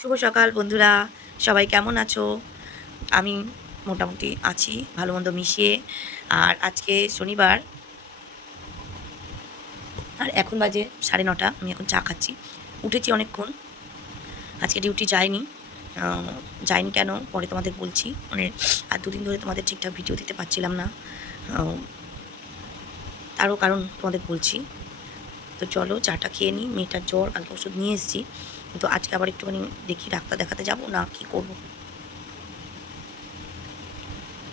শুভ সকাল বন্ধুরা। সবাই কেমন আছো? আমি মোটামুটি আছি, ভালো মন্দ মিশিয়ে। আর আজকে শনিবার। আর এখন বাজে সাড়ে নটা, আমি এখন চা খাচ্ছি। উঠেছি অনেকক্ষণ। আজকে ডিউটি যায়নি যায়নি কেন? পরে তোমাদের বলছি। মানে আর দুদিন ধরে তোমাদের ঠিকঠাক ভিডিও দিতে পারছিলাম না। তারও কারণ তোমাদের বলছি। তো চলো চাটা খেয়ে নিই মেয়েটার জ্বর, কালকে ওষুধ নিয়ে এসেছি। কিন্তু আজকে আবার একটুখানি দেখি ডাক্তার দেখাতে যাব না কি করব।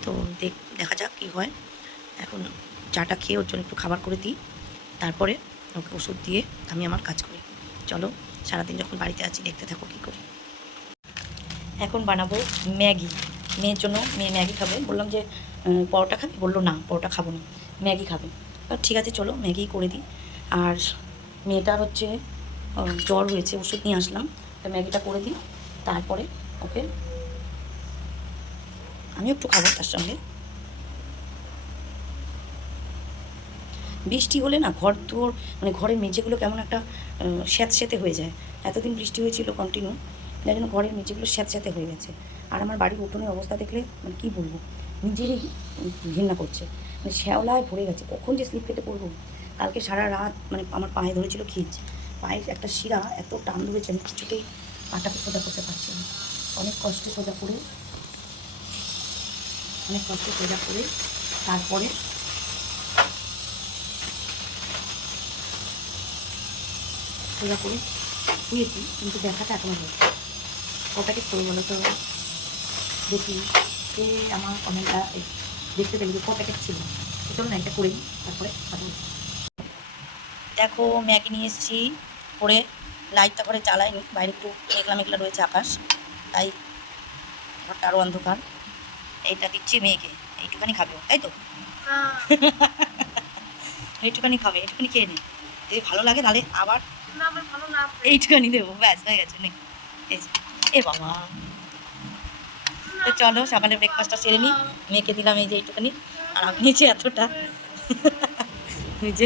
তো দেখ, দেখা যাক কী হয়। এখন চাটা খেয়ে ওর জন্য একটু খাবার করে দিই। তারপরে ওকে ওষুধ দিয়ে আমি আমার কাজ করি। চলো, সারাদিন যখন বাড়িতে আছি, দেখতে থাকো কী করি। এখন বানাবো ম্যাগি। মেয়ের জন্য মেয়ে ম্যাগি খাবে। বললাম যে পরোটা খাবি? বলল, না, পরোটা খাব না। ম্যাগি খাবে। ঠিক আছে, চলো ম্যাগি করে দিই। আর মেয়েটার হচ্ছে জ্বর হয়েছে, ওষুধ নিয়ে আসলাম। তা ম্যাগিটা করে দিই, তারপরে ওকে আমি একটু খাব তার সঙ্গে। বৃষ্টি হলে না ঘর তোর মানে ঘরের মেঝেগুলো কেমন একটা স্যাঁতস্যাঁতে হয়ে যায়। এতদিন বৃষ্টি হয়েছিল কন্টিনিউ যার জন্য ঘরের মেঝেগুলো স্যাঁতস্যাঁতে হয়ে গেছে। আর আমার বাড়ির উঠোনের অবস্থা দেখলে মানে কী বলব, নিজেরই ঘৃণা করছে। মানে শ্যাওলায় ভরে গেছে। কখন যে স্লিপ কেটে পড়ব? কালকে সারা রাত মানে আমার পায়ে ধরেছিল খিচ। পায়ের একটা শিরা এত টান ধরেছে আমি কিছুতেই পাটাকে সোজা করতে পারছি না। অনেক কষ্টে সোজা করে অনেক কষ্টে সোজা করে তারপরে সোজা করে শুয়েছি কিন্তু ব্যথাটা এখনও হচ্ছে। ওটাকে করে বলো তো? দেখি সে আমার কমেন্টটা দেখতে পেলে যে ক ছিল। চলো না এটা করে নিই, তারপরে। দেখো ম্যাগি নিয়ে এসেছি করে লাইটটা করে জ্বালাইনি বাইরে একটু মেঘলা মেঘলা রয়েছে আকাশ। তাই ঘরটা আরও অন্ধকার। এইটা দিচ্ছি মেয়েকে এইটুখানি খাবে তাই তো? এইটুখানি খাবে এইটুখানি খেয়ে নে। যদি ভালো লাগে তাহলে আবার এইটুখানি দেবো ব্যাস হয়ে গেছে নে এই এ বাবা। তো চলো সকালে ব্রেকফাস্টটা সেরে নিই মেয়েকে দিলাম এই যে এইটুখানি আর আমি নিয়েছি এতটা। নিজে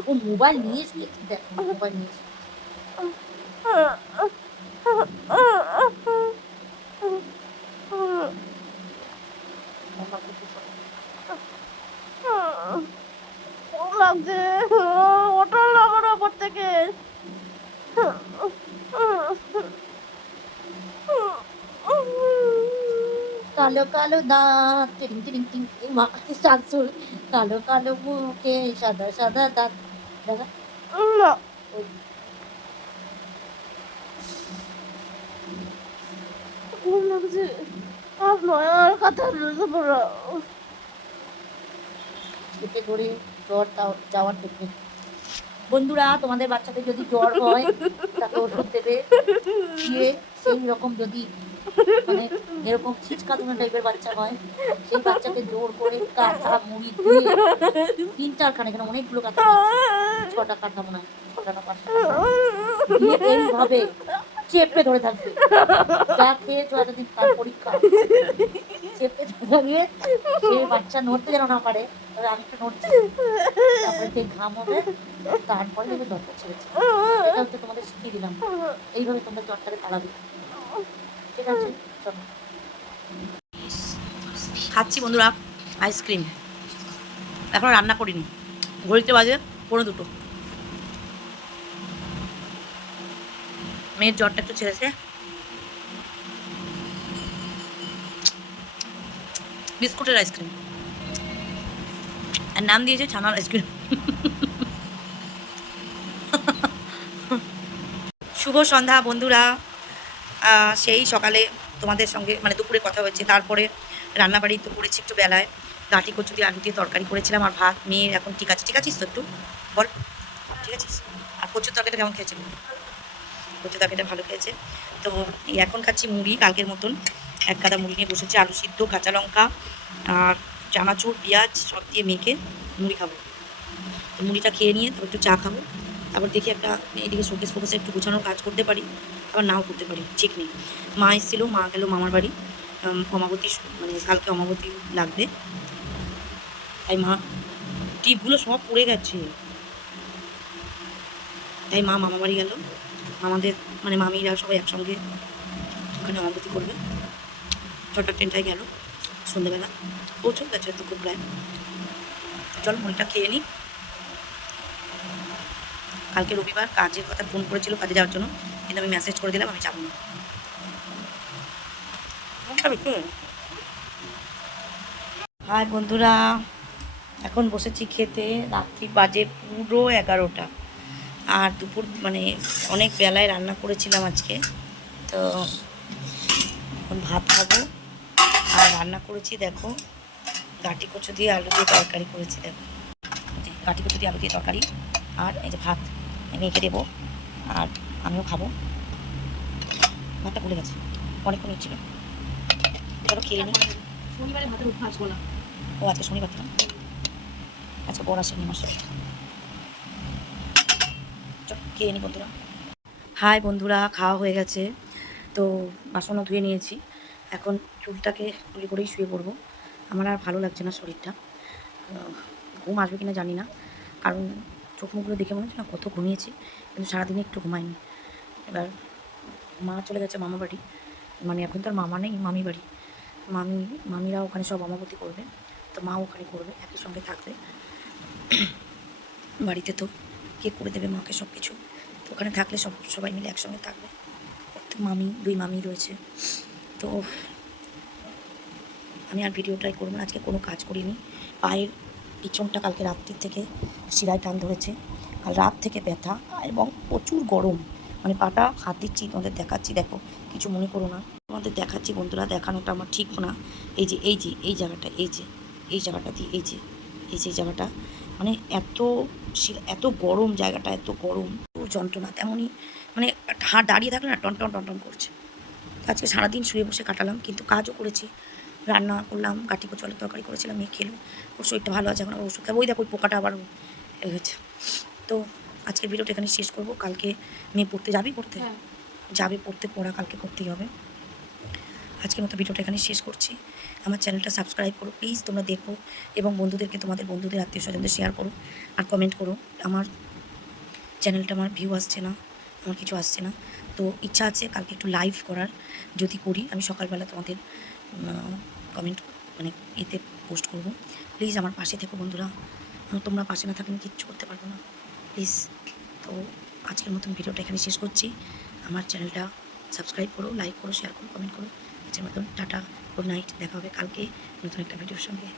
ও মোবাইল নিয়ে এসে দেখো মোবাইল নিয়ে এসে আমাকে কিছু লাগছে ওটা আমার ওপর থেকে কালো কালো দাঁত টিং টিং টিং মা শাশুড় কালো কালো মুখে সাদা সাদা দাঁত। দেখা? আর যাওয়ার থেকে বন্ধুরা তোমাদের বাচ্চাদের যদি জ্বর হয় তাকে ওষুধ দেবে। দিয়ে সেই রকম যদি মানে ছিচকাতুনা টাইপের বাচ্চা হয়, সেই বাচ্চাকে জোর করে কাঁথা, মুড়ি দিয়ে তিন চারখানা এখানে অনেকগুলো কাঁথা ছটা কাঁথা মনে হয়, ছটা না পাঁচটা এইভাবে চেপে ধরে থাকবে। যা খেয়েছো তার পরীক্ষা। চেপে ধরে সে বাচ্চা নড়তে যেন না পারে, তবে আমি একটু নড়ছি। তারপরে যে ঘাম হবে, তারপরে দেখবে জ্বরটা ছেড়েছে। এটা হচ্ছে তোমাদের শিখিয়ে দিলাম। এইভাবে তোমরা জ্বরটাকে তাড়াবে। ঠিক আছে চলো। খাচ্ছি বন্ধুরা আইসক্রিম। এখন রান্না করিনি। ঘড়িতে বাজে পনেরো দুটো। মেয়ের জ্বরটা একটু ছেড়েছে। বিস্কুটের আইসক্রিম। আর নাম দিয়েছে ছানার আইসক্রিম। শুভ সন্ধ্যা বন্ধুরা। সেই সকালে তোমাদের সঙ্গে মানে দুপুরে কথা হয়েছে। তারপরে রান্নাবাড়ি তো করেছি একটু বেলায়। গাঁটি কচু দিয়ে আলু দিয়ে তরকারি করেছিলাম আর ভাত। মেয়ের এখন ঠিক আছে। ঠিক আছিস তো একটু? বল। ঠিক আছিস? আর কচুর তরকারিটা কেমন খেয়েছে? কচু তরকারিটা ভালো খেয়েছে। তো এখন খাচ্ছি মুড়ি কালকের মতন। এক গাদা মুড়ি নিয়ে বসেছি। আলু সিদ্ধ, কাঁচা লঙ্কা আর চানাচুর, পেঁয়াজ সব দিয়ে মেখে মুড়ি খাব। তো মুড়িটা খেয়ে নিয়ে তারপর একটু চা খাব। তারপর দেখি একটা এইদিকে শোকেস ফোকেসে একটু গোছানোর কাজ করতে পারি, আবার নাও করতে পারি, ঠিক নেই। মা এসেছিল, মা গেল মামার বাড়ি অমাবতী মানে কালকে অমাবতী লাগবে। তাই মা, টিপগুলো সব পড়ে গেছে। তাই মা মামা বাড়ি গেল। আমাদের মানে মামিরা সবাই একসঙ্গে ওখানে অমাবতী করবে। ছটার ট্রেনটায় গেল সন্ধ্যেবেলা পৌঁছে গেছে তো খুব প্রায়। চল মুড়িটা খেয়ে নিই কালকে রবিবার কাজের কথা ফোন করেছিল কাজে যাওয়ার জন্য কিন্তু আমি মেসেজ করে দিলাম আমি যাব না। হাই বন্ধুরা এখন বসেছি খেতে রাত্রি বাজে পুরো এগারোটা। আর দুপুর মানে অনেক বেলায় রান্না করেছিলাম আজকে তো এখন ভাত খাব। আর রান্না করেছি দেখো গাটি কচু দিয়ে আলু দিয়ে তরকারি করেছি দেখো। গাটি কচু দিয়ে আলু দিয়ে তরকারি আর এই যে ভাত। মেখে দেবো আর আমিও খাব। ভাতটা ভুলে গেছে। অনেকক্ষণ হচ্ছিল। চলো খেয়ে নিই শনিবারে ভাতের অভ্যাস বলা ও আজকে শনিবার না? আচ্ছা বড় আসেনি মাসে চল খেয়ে নি বন্ধুরা। হাই বন্ধুরা খাওয়া হয়ে গেছে। তো বাসনও ধুয়ে নিয়েছি। এখন চুলটাকে তুলি করেই শুয়ে পড়ব। আমার আর ভালো লাগছে না শরীরটা। ঘুম আসবে কিনা জানি না। কারণ চোখ মুখগুলো দেখে মনে হচ্ছে না কত ঘুমিয়েছি, কিন্তু সারাদিনে একটু ঘুমাইনি এবার মা চলে গেছে মামা বাড়ি। মানে এখন তো আর মামা নেই মামি বাড়ি। মামি মামিরা ওখানে সব অমাবতী করবে, তো মা ওখানে করবে, একই সঙ্গে থাকবে। বাড়িতে তো কে করে দেবে মাকে সব কিছু তো ওখানে থাকলে সব, সবাই মিলে একসঙ্গে থাকবে। তো মামি, দুই মামি রয়েছে। তো আমি আর ভিডিওটাই করব না, আজকে কোনো কাজ করিনি। পায়ের পিছনটা কালকে রাত্রির থেকে শিরায় টান ধরেছে। আর রাত থেকে ব্যথা এবং প্রচুর গরম। মানে পাটা হাত দিচ্ছি, তোমাদের দেখাচ্ছি, দেখো, কিছু মনে করো না। তোমাদের দেখাচ্ছি বন্ধুরা, দেখানোটা আমার ঠিক না। এই যে এই যে, এই জায়গাটা, এই যে, এই জায়গাটা দিয়ে, এই যে এই যে জায়গাটা। মানে এত এত গরম জায়গাটা, এত গরম। যন্ত্রণা, তেমনই মানে হাড় দাঁড়িয়ে থাকলে না টন টন টন টন করছে। আজকে সারাদিন শুয়ে বসে কাটালাম, কিন্তু কাজও করেছি। রান্না করলাম কাটি কচলের তরকারি করেছিলাম মেয়ে খেলো ওর শরীরটা ভালো আছে এখন ওষুধ খাব। ওই দেখো ওই পোকাটা আবার এই হয়েছে। তো আজকের ভিডিওটা এখানে শেষ করব। কালকে মেয়ে পড়তে যাবি পড়তে? হ্যাঁ। যাবে পড়তে পড়া কালকে করতেই হবে। আজকের মতো ভিডিওটা এখানে শেষ করছি। আমার চ্যানেলটা সাবস্ক্রাইব করো প্লিজ তোমরা দেখো এবং বন্ধুদেরকে তোমাদের বন্ধুদের আত্মীয় স্বজনদের শেয়ার করো আর কমেন্ট করো। আমার চ্যানেলটা আমার ভিউ আসছে না আমার কিছু আসছে না। তো ইচ্ছা আছে কালকে একটু লাইভ করার। যদি করি আমি সকালবেলা তোমাদের কমেন্ট মানে এতে পোস্ট করব। প্লিজ আমার পাশে থেকো বন্ধুরা। তোমরা পাশে না থাকলে আমি কিচ্ছু করতে পারব না। প্লিজ তো আজকের মতন ভিডিওটা এখানে শেষ করছি। আমার চ্যানেলটা সাবস্ক্রাইব করো লাইক করো শেয়ার করো কমেন্ট করো। আজকের মতন টাটা গুড নাইট দেখা হবে কালকে নতুন একটা ভিডিওর সঙ্গে।